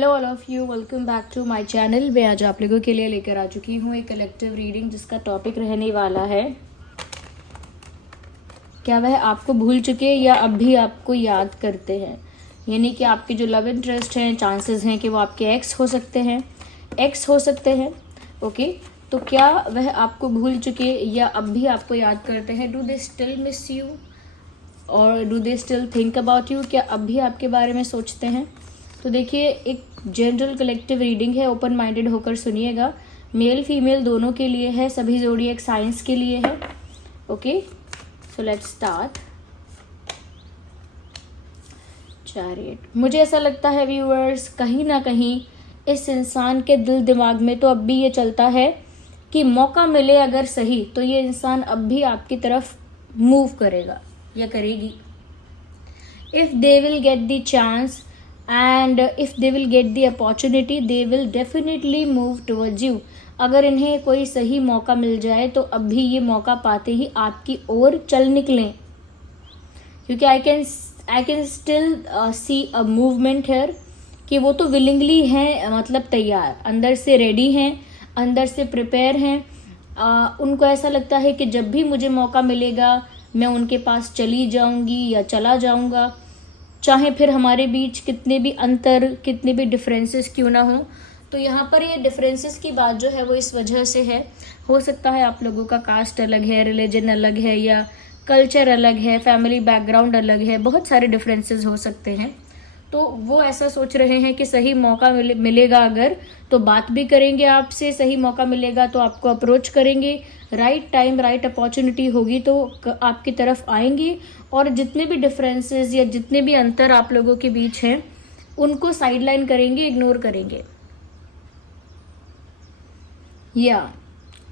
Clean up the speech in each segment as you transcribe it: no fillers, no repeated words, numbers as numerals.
Hello all of you, welcome back to my channel. मैं आज आप लोगों के लिए लेकर आ चुकी हूँ एक कलेक्टिव रीडिंग जिसका टॉपिक रहने वाला है, क्या वह आपको भूल चुके या अब भी आपको याद करते हैं। यानी कि आपके जो लव इंटरेस्ट हैं, चांसेस हैं कि वो आपके एक्स हो सकते हैं। ओके, तो क्या वह आपको भूल चुके या अब भी आपको याद करते हैं। Do they still miss you और do they still think about you. क्या अब भी आपके बारे में सोचते हैं। तो देखिए, एक जनरल कलेक्टिव रीडिंग है, ओपन माइंडेड होकर सुनिएगा। मेल फीमेल दोनों के लिए है, सभी ज़ोडिएक साइंस के लिए है। Okay, so let's start. Chariot. मुझे ऐसा लगता है व्यूअर्स, कहीं ना कहीं इस इंसान के दिल दिमाग में तो अब भी ये चलता है कि मौका मिले अगर सही तो ये इंसान अब भी आपकी तरफ मूव करेगा या करेगी। If they will get the chance and if they will get the opportunity they will definitely move towards you। अगर इन्हें कोई सही मौका मिल जाए तो अब भी ये मौका पाते ही आपकी ओर चल निकलें, क्योंकि I can still see a movement here कि वो तो विलिंगली हैं, मतलब तैयार, अंदर से रेडी हैं, अंदर से प्रिपेयर हैं। उनको ऐसा लगता है कि जब भी मुझे मौका मिलेगा मैं उनके पास चली जाऊंगी या चला जाऊंगा, चाहे फिर हमारे बीच कितने भी अंतर, कितने भी डिफरेंसेस क्यों ना हो। तो यहाँ पर ये डिफरेंसेस की बात जो है वो इस वजह से है, हो सकता है आप लोगों का कास्ट अलग है, रिलीजन अलग है, या कल्चर अलग है, फैमिली बैकग्राउंड अलग है, बहुत सारे डिफरेंसेस हो सकते हैं। तो वो ऐसा सोच रहे हैं कि सही मौका मिलेगा अगर तो बात भी करेंगे आपसे, सही मौका मिलेगा तो आपको अप्रोच करेंगे, राइट टाइम राइट अपॉर्चुनिटी होगी तो आपकी तरफ आएंगे, और जितने भी डिफरेंसेस या जितने भी अंतर आप लोगों के बीच हैं उनको साइडलाइन करेंगे, इग्नोर करेंगे।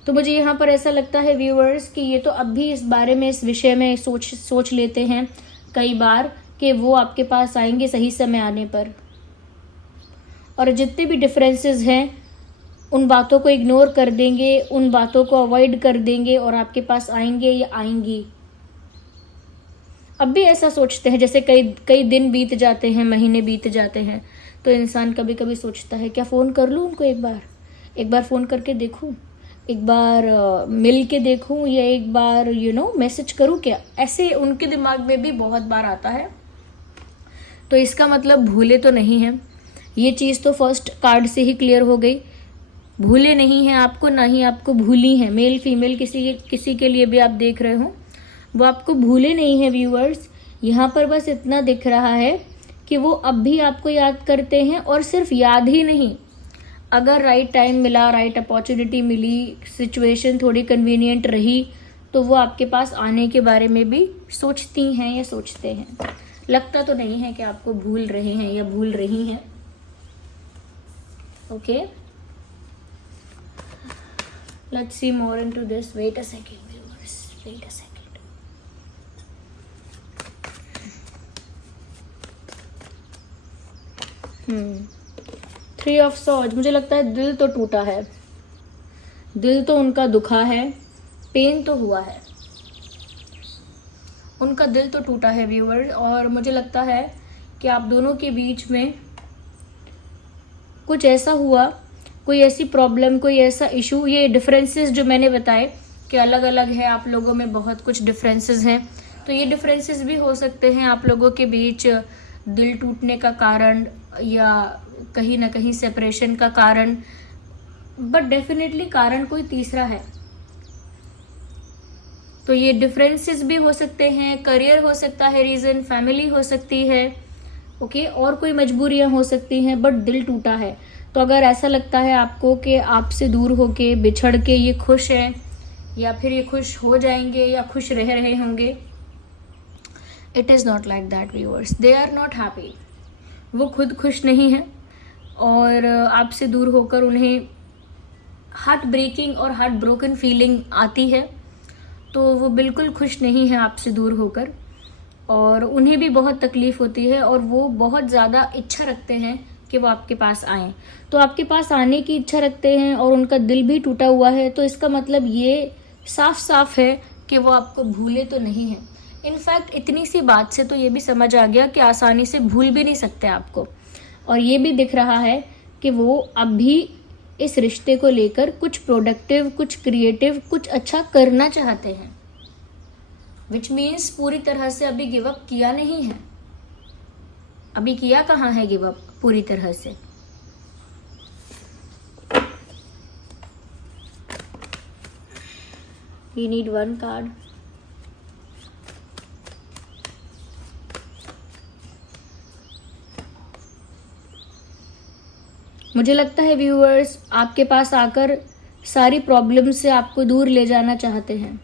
तो मुझे यहाँ पर ऐसा लगता है व्यूअर्स कि ये तो अब भी इस बारे में, इस विषय में सोच लेते हैं कई बार कि वो आपके पास आएंगे सही समय आने पर, और जितने भी डिफरेंसेस हैं उन बातों को इग्नोर कर देंगे, उन बातों को अवॉइड कर देंगे और आपके पास आएंगे या आएंगी। अब भी ऐसा सोचते हैं, जैसे कई दिन बीत जाते हैं, महीने बीत जाते हैं, तो इंसान कभी कभी सोचता है क्या फ़ोन कर लूँ उनको, एक बार फ़ोन करके देखूँ, एक बार मिल के देखूँ, या एक बार मैसेज करूँ क्या। ऐसे उनके दिमाग में भी बहुत बार आता है। तो इसका मतलब भूले तो नहीं हैं, ये चीज़ तो फर्स्ट कार्ड से ही क्लियर हो गई। भूले नहीं हैं आपको, ना ही आपको भूली हैं। मेल फीमेल किसी के लिए भी आप देख रहे हो, वो आपको भूले नहीं हैं व्यूअर्स। यहाँ पर बस इतना दिख रहा है कि वो अब भी आपको याद करते हैं, और सिर्फ याद ही नहीं, अगर राइट टाइम मिला, राइट अपॉर्चुनिटी मिली, सिचुएशन थोड़ी कन्वीनियंट रही तो वो आपके पास आने के बारे में भी सोचती हैं या सोचते हैं। लगता तो नहीं है कि आपको भूल रहे हैं या भूल रही हैं। Okay, let's see more into this. Wait a second viewers, wait a second. Three of swords. मुझे लगता है दिल तो टूटा है, दिल तो उनका दुखा है, पेन तो हुआ है, उनका दिल तो टूटा है व्यूअर। और मुझे लगता है कि आप दोनों के बीच में कुछ ऐसा हुआ, कोई ऐसी प्रॉब्लम, कोई ऐसा इशू, ये डिफरेंसेस जो मैंने बताए कि अलग अलग है, आप लोगों में बहुत कुछ डिफरेंसेस हैं, तो ये डिफरेंसेस भी हो सकते हैं आप लोगों के बीच दिल टूटने का कारण या कहीं ना कहीं सेपरेशन का कारण, बट डेफिनेटली कारण कोई तीसरा है। तो ये डिफरेंसेस भी हो सकते हैं, करियर हो सकता है रीज़न, फैमिली हो सकती है, ओके, और कोई मजबूरियां हो सकती हैं, बट दिल टूटा है। तो अगर ऐसा लगता है आपको कि आपसे दूर होके, बिछड़ के ये खुश हैं, या फिर ये खुश हो जाएंगे या खुश रह रहे होंगे, it is not like that viewers, they are not happy. वो खुद खुश नहीं है, और आपसे दूर होकर उन्हें हार्ट ब्रेकिंग और हार्ट ब्रोकन फीलिंग आती है, तो वो बिल्कुल खुश नहीं है आपसे दूर होकर, और उन्हें भी बहुत तकलीफ होती है, और वो बहुत ज़्यादा इच्छा रखते हैं कि वो आपके पास आएँ। तो आपके पास आने की इच्छा रखते हैं और उनका दिल भी टूटा हुआ है, तो इसका मतलब ये साफ साफ है कि वो आपको भूले तो नहीं हैं। इनफैक्ट इतनी सी बात से तो ये भी समझ आ गया कि आसानी से भूल भी नहीं सकते आपको। और ये भी दिख रहा है कि वो अब भी इस रिश्ते को लेकर कुछ प्रोडक्टिव, कुछ क्रिएटिव, कुछ अच्छा करना चाहते हैं, विच मीन्स पूरी तरह से अभी गिव अप किया नहीं है। अभी किया कहाँ है गिव अप पूरी तरह से। We need one card. मुझे लगता है व्यूअर्स आपके पास आकर सारी प्रॉब्लम से आपको दूर ले जाना चाहते हैं।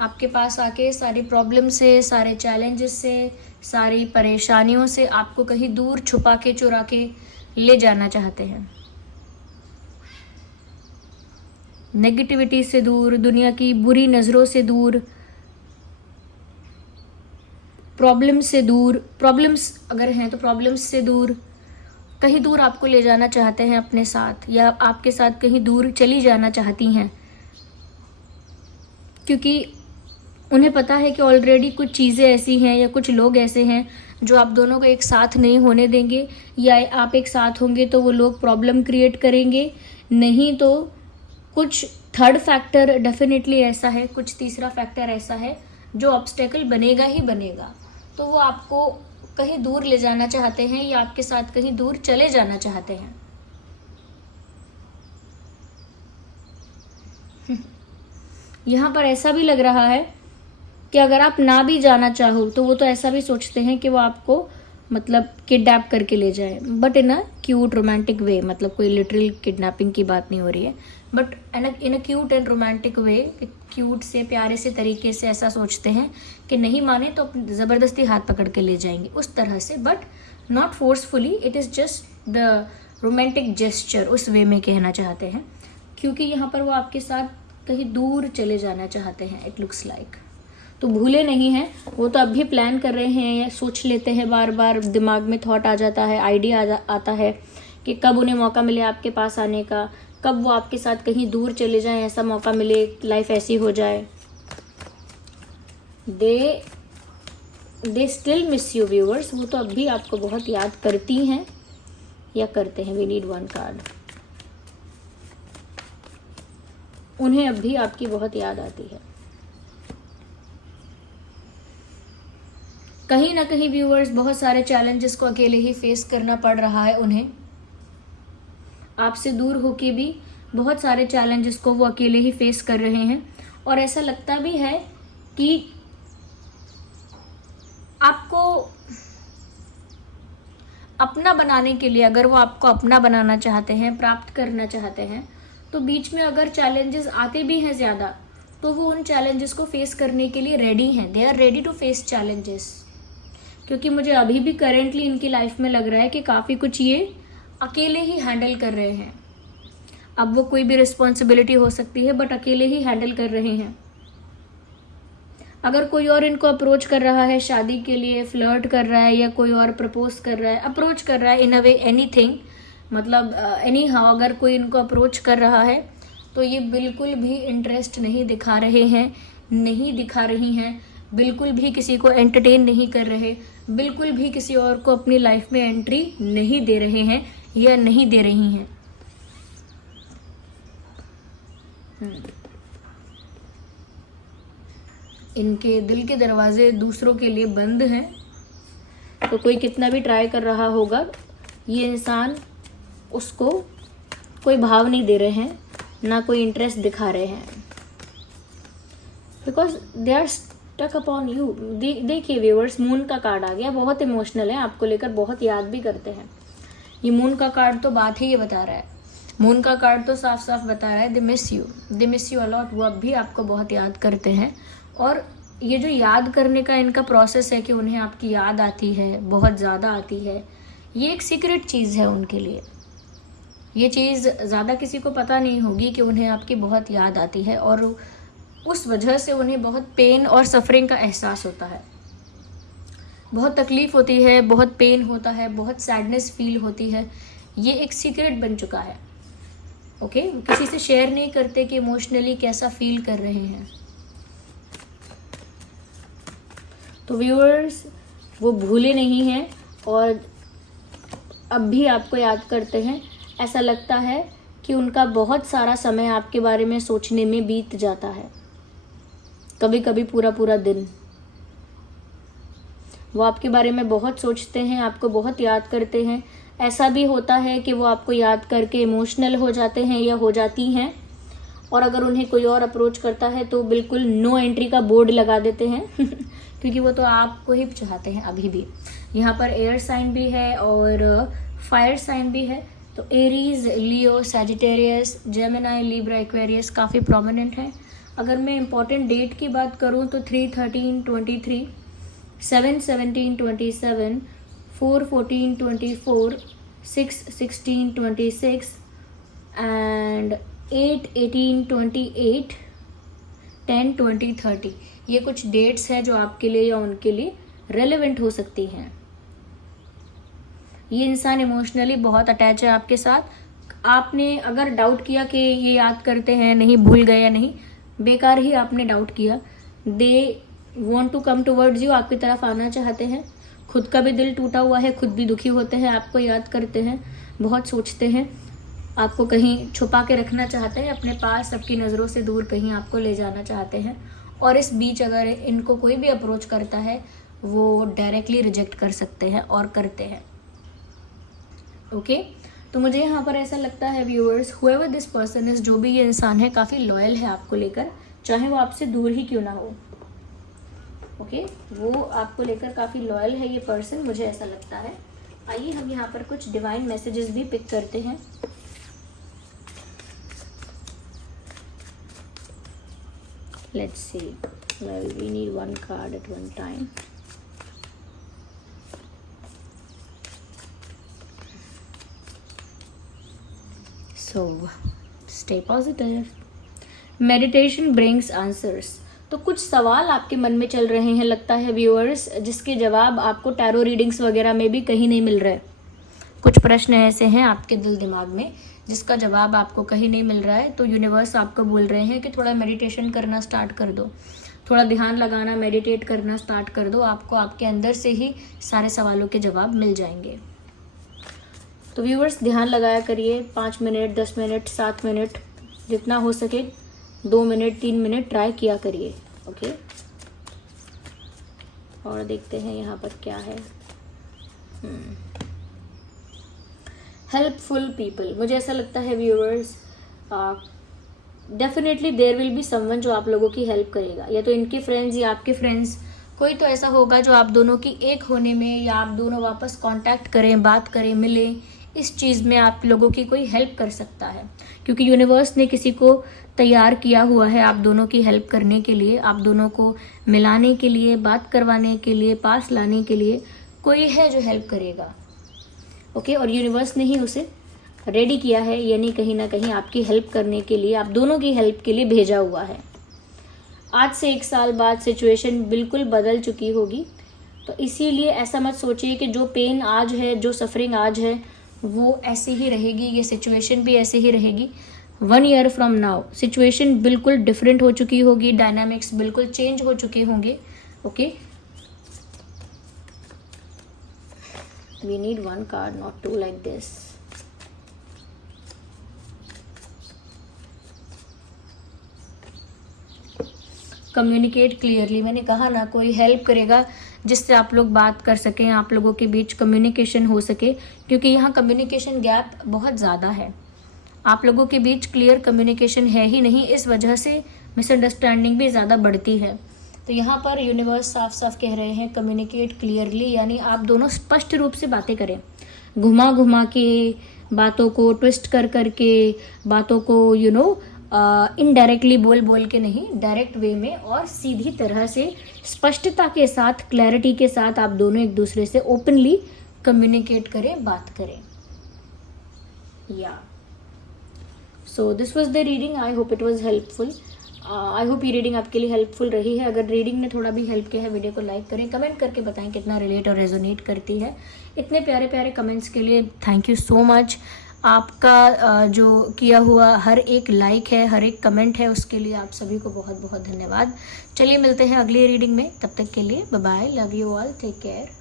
आपके पास आके सारी प्रॉब्लम से, सारे चैलेंजेस से, सारी परेशानियों से आपको कहीं दूर छुपा के, चुरा के ले जाना चाहते हैं। नेगेटिविटी से दूर, दुनिया की बुरी नज़रों से दूर, प्रॉब्लम से दूर, प्रॉब्लम्स अगर हैं तो प्रॉब्लम्स से दूर, कहीं दूर आपको ले जाना चाहते हैं अपने साथ, या आपके साथ कहीं दूर चली जाना चाहती हैं, क्योंकि उन्हें पता है कि ऑलरेडी कुछ चीज़ें ऐसी हैं या कुछ लोग ऐसे हैं जो आप दोनों को एक साथ नहीं होने देंगे, या आप एक साथ होंगे तो वो लोग प्रॉब्लम क्रिएट करेंगे, नहीं तो कुछ थर्ड फैक्टर डेफिनेटली ऐसा है, कुछ तीसरा फैक्टर ऐसा है जो ऑब्स्टेकल बनेगा ही बनेगा। तो वो आपको कहीं दूर ले जाना चाहते हैं या आपके साथ कहीं दूर चले जाना चाहते हैं। यहाँ पर ऐसा भी लग रहा है कि अगर आप ना भी जाना चाहो तो वो तो ऐसा भी सोचते हैं कि वो आपको मतलब किडनैप करके ले जाए, but in a cute romantic way. मतलब कोई लिटरल किडनैपिंग की बात नहीं हो रही है, but in a cute and romantic way, cute से, प्यारे से तरीके से ऐसा सोचते हैं कि नहीं माने तो ज़बरदस्ती हाथ पकड़ के ले जाएंगे, उस तरह से, but not forcefully. It is just the romantic gesture, उस वे में कहना चाहते हैं, क्योंकि यहाँ पर वो आपके साथ कहीं दूर चले जाना चाहते हैं, इट लुक्स लाइक। तो भूले नहीं हैं, वो तो अभी प्लान कर रहे हैं या सोच लेते हैं, बार बार दिमाग में थॉट आ जाता है, आइडिया आता है कि कब उन्हें मौका मिले आपके पास आने का, कब वो आपके साथ कहीं दूर चले जाएं, ऐसा मौका मिले, लाइफ ऐसी हो जाए। दे स्टिल मिस यू व्यूअर्स। वो तो अब भी आपको बहुत याद करती हैं या करते हैं। We need one card. उन्हें अब भी आपकी बहुत याद आती है। कहीं ना कहीं व्यूअर्स बहुत सारे चैलेंजेस को अकेले ही फेस करना पड़ रहा है उन्हें। आपसे दूर होके भी बहुत सारे चैलेंजेस को वो अकेले ही फेस कर रहे हैं, और ऐसा लगता भी है कि आपको अपना बनाने के लिए, अगर वो आपको अपना बनाना चाहते हैं, प्राप्त करना चाहते हैं, तो बीच में अगर चैलेंजेस आते भी हैं ज़्यादा, तो वो उन चैलेंजेस को फेस करने के लिए रेडी हैं। They are ready to face challenges. क्योंकि मुझे अभी भी करेंटली इनकी लाइफ में लग रहा है कि काफ़ी कुछ ये अकेले ही हैंडल कर रहे हैं। अब वो कोई भी रिस्पॉन्सिबिलिटी हो सकती है, बट अकेले ही हैंडल कर रहे हैं। अगर कोई और इनको अप्रोच कर रहा है शादी के लिए, फ्लर्ट कर रहा है, या कोई और प्रपोज कर रहा है, अप्रोच कर रहा है, इन अ वे एनीथिंग, मतलब एनी हाउ, अगर कोई इनको अप्रोच कर रहा है तो ये बिल्कुल भी इंटरेस्ट नहीं दिखा रहे हैं, नहीं दिखा रही हैं, बिल्कुल भी किसी को एंटरटेन नहीं कर रहे, बिल्कुल भी किसी और को अपनी लाइफ में एंट्री नहीं दे रहे हैं या नहीं दे रही हैं। इनके दिल के दरवाजे दूसरों के लिए बंद हैं, तो कोई कितना भी ट्राई कर रहा होगा, ये इंसान उसको कोई भाव नहीं दे रहे हैं, ना कोई इंटरेस्ट दिखा रहे हैं, because they are stuck upon you. देखिए व्यूअर्स, मून का कार्ड आ गया, बहुत इमोशनल है, आपको लेकर बहुत याद भी करते हैं। ये मून का कार्ड तो बात ही ये बता रहा है, मून का कार्ड तो साफ साफ बता रहा है दे मिस यू अलॉट। वो अब भी आपको बहुत याद करते हैं, और ये जो याद करने का इनका प्रोसेस है कि उन्हें आपकी याद आती है, बहुत ज़्यादा आती है, ये एक सीक्रेट चीज़ है उनके लिए। ये चीज़ ज़्यादा किसी को पता नहीं होगी कि उन्हें आपकी बहुत याद आती है, और उस वजह से उन्हें बहुत पेन और सफरिंग का एहसास होता है, बहुत तकलीफ़ होती है, बहुत पेन होता है, बहुत सैडनेस फील होती है। ये एक सीक्रेट बन चुका है। ओके, किसी से शेयर नहीं करते कि इमोशनली कैसा फील कर रहे हैं। तो व्यूअर्स, वो भूले नहीं हैं, और अब भी आपको याद करते हैं। ऐसा लगता है कि उनका बहुत सारा समय आपके बारे में सोचने में बीत जाता है, कभी कभी पूरा पूरा दिन। वो आपके बारे में बहुत सोचते हैं, आपको बहुत याद करते हैं। ऐसा भी होता है कि वो आपको याद करके इमोशनल हो जाते हैं या हो जाती हैं, और अगर उन्हें कोई और अप्रोच करता है तो बिल्कुल नो एंट्री का बोर्ड लगा देते हैं क्योंकि वो तो आपको ही चाहते हैं अभी भी। यहाँ पर एयर साइन भी है और फायर साइन भी है, तो एरीज, लियो, सैजिटेरियस, जेमिनी, लिब्रा, एक्वेरियस काफ़ी प्रोमिनेंट है। अगर मैं इम्पॉर्टेंट डेट की बात करूँ तो 3/13/23, 7/17/27, 4/14/24, 6/16/26 एंड 8/18/28, 10/20/30। ये कुछ डेट्स हैं जो आपके लिए या उनके लिए रेलेवेंट हो सकती हैं। ये इंसान इमोशनली बहुत अटैच है आपके साथ। आपने अगर डाउट किया कि ये याद करते हैं, नहीं भूल गए या नहीं, बेकार ही आपने डाउट किया। They want to come towards you, आपकी तरफ आना चाहते हैं। खुद का भी दिल टूटा हुआ है, खुद भी दुखी होते हैं, आपको याद करते हैं, बहुत सोचते हैं, आपको कहीं छुपा के रखना चाहते हैं अपने पास, सबकी नज़रों से दूर कहीं आपको ले जाना चाहते हैं। और इस बीच अगर इनको कोई भी अप्रोच करता है वो डायरेक्टली रिजेक्ट कर सकते हैं और करते हैं। ओके तो मुझे यहाँ पर ऐसा लगता है viewers, however this person is, जो भी ये इंसान है काफ़ी लॉयल है आपको लेकर, चाहे वो आपसे दूर ही क्यों ना हो। ओके वो आपको लेकर काफ़ी लॉयल है ये पर्सन, मुझे ऐसा लगता है। आइए हम यहाँ पर कुछ डिवाइन मैसेजेस भी पिक करते हैं। Let's see, well we need one card at one time. So, stay positive. Meditation brings answers. तो कुछ सवाल आपके मन में चल रहे हैं लगता है व्यूअर्स, जिसके जवाब आपको टैरो रीडिंग्स वगैरह में भी कहीं नहीं मिल रहे। कुछ प्रश्न ऐसे हैं आपके दिल दिमाग में जिसका जवाब आपको कहीं नहीं मिल रहा है, तो यूनिवर्स आपको बोल रहे हैं कि थोड़ा मेडिटेशन करना स्टार्ट कर दो, थोड़ा ध्यान लगाना, मेडिटेट करना स्टार्ट कर दो, आपको आपके अंदर से ही सारे सवालों के जवाब मिल जाएंगे। तो व्यूअर्स ध्यान लगाया करिए, 5 मिनट, 10 मिनट, 7 मिनट, जितना हो सके 2 मिनट, 3 मिनट ट्राई किया करिए। ओके और देखते हैं यहाँ पर क्या है। हेल्पफुल पीपल, मुझे ऐसा लगता है viewers definitely there will be someone जो आप लोगों की हेल्प करेगा, या तो इनके फ्रेंड्स या आपके फ्रेंड्स, कोई तो ऐसा होगा जो आप दोनों की एक होने में या आप दोनों वापस कांटेक्ट करें, बात करें, मिलें, इस चीज़ में आप लोगों की कोई हेल्प कर सकता है, क्योंकि यूनिवर्स ने किसी को तैयार किया हुआ है आप दोनों की हेल्प करने के लिए, आप दोनों को मिलाने के लिए, बात करवाने के लिए, पास लाने के लिए कोई है जो हेल्प करेगा। ओके और यूनिवर्स ने ही उसे रेडी किया है, यानी कहीं ना कहीं आपकी हेल्प करने के लिए, आप दोनों की हेल्प के लिए भेजा हुआ है। आज से 1 साल बाद सिचुएशन बिल्कुल बदल चुकी होगी, तो इसीलिए ऐसा मत सोचिए कि जो पेन आज है, जो सफरिंग आज है वो ऐसे ही रहेगी, ये सिचुएशन भी ऐसे ही रहेगी। 1 ईयर फ्रॉम नाउ सिचुएशन बिल्कुल डिफरेंट हो चुकी होगी, डायनामिक्स बिल्कुल चेंज हो चुके होंगे। Okay we need 1 card, not 2 like this. Communicate clearly, मैंने कहा ना कोई हेल्प करेगा जिससे आप लोग बात कर सकें, आप लोगों के बीच कम्युनिकेशन हो सके, क्योंकि यहाँ कम्युनिकेशन गैप बहुत ज़्यादा है, आप लोगों के बीच क्लियर कम्युनिकेशन है ही नहीं, इस वजह से मिसअंडरस्टैंडिंग भी ज़्यादा बढ़ती है। तो यहाँ पर यूनिवर्स साफ साफ कह रहे हैं कम्युनिकेट क्लियरली, यानी आप दोनों स्पष्ट रूप से बातें करें, घुमा घुमा के बातों को, ट्विस्ट कर कर के बातों को, इनडायरेक्टली बोल बोल के नहीं, डायरेक्ट वे में और सीधी तरह से स्पष्टता के साथ, क्लैरिटी के साथ आप दोनों एक दूसरे से ओपनली कम्युनिकेट करें, बात करें। या so this was the reading, I hope it was helpful. I hope ये रीडिंग आपके लिए हेल्पफुल रही है। अगर रीडिंग ने थोड़ा भी हेल्प किया है, वीडियो को लाइक करें, कमेंट करके बताएं कितना रिलेट और रेजोनेट करती है। इतने प्यारे प्यारे कमेंट्स के लिए थैंक यू सो मच। आपका जो किया हुआ हर एक लाइक है, हर एक कमेंट है, उसके लिए आप सभी को बहुत बहुत धन्यवाद। चलिए मिलते हैं अगली रीडिंग में, तब तक के लिए bye bye, love you all, take care.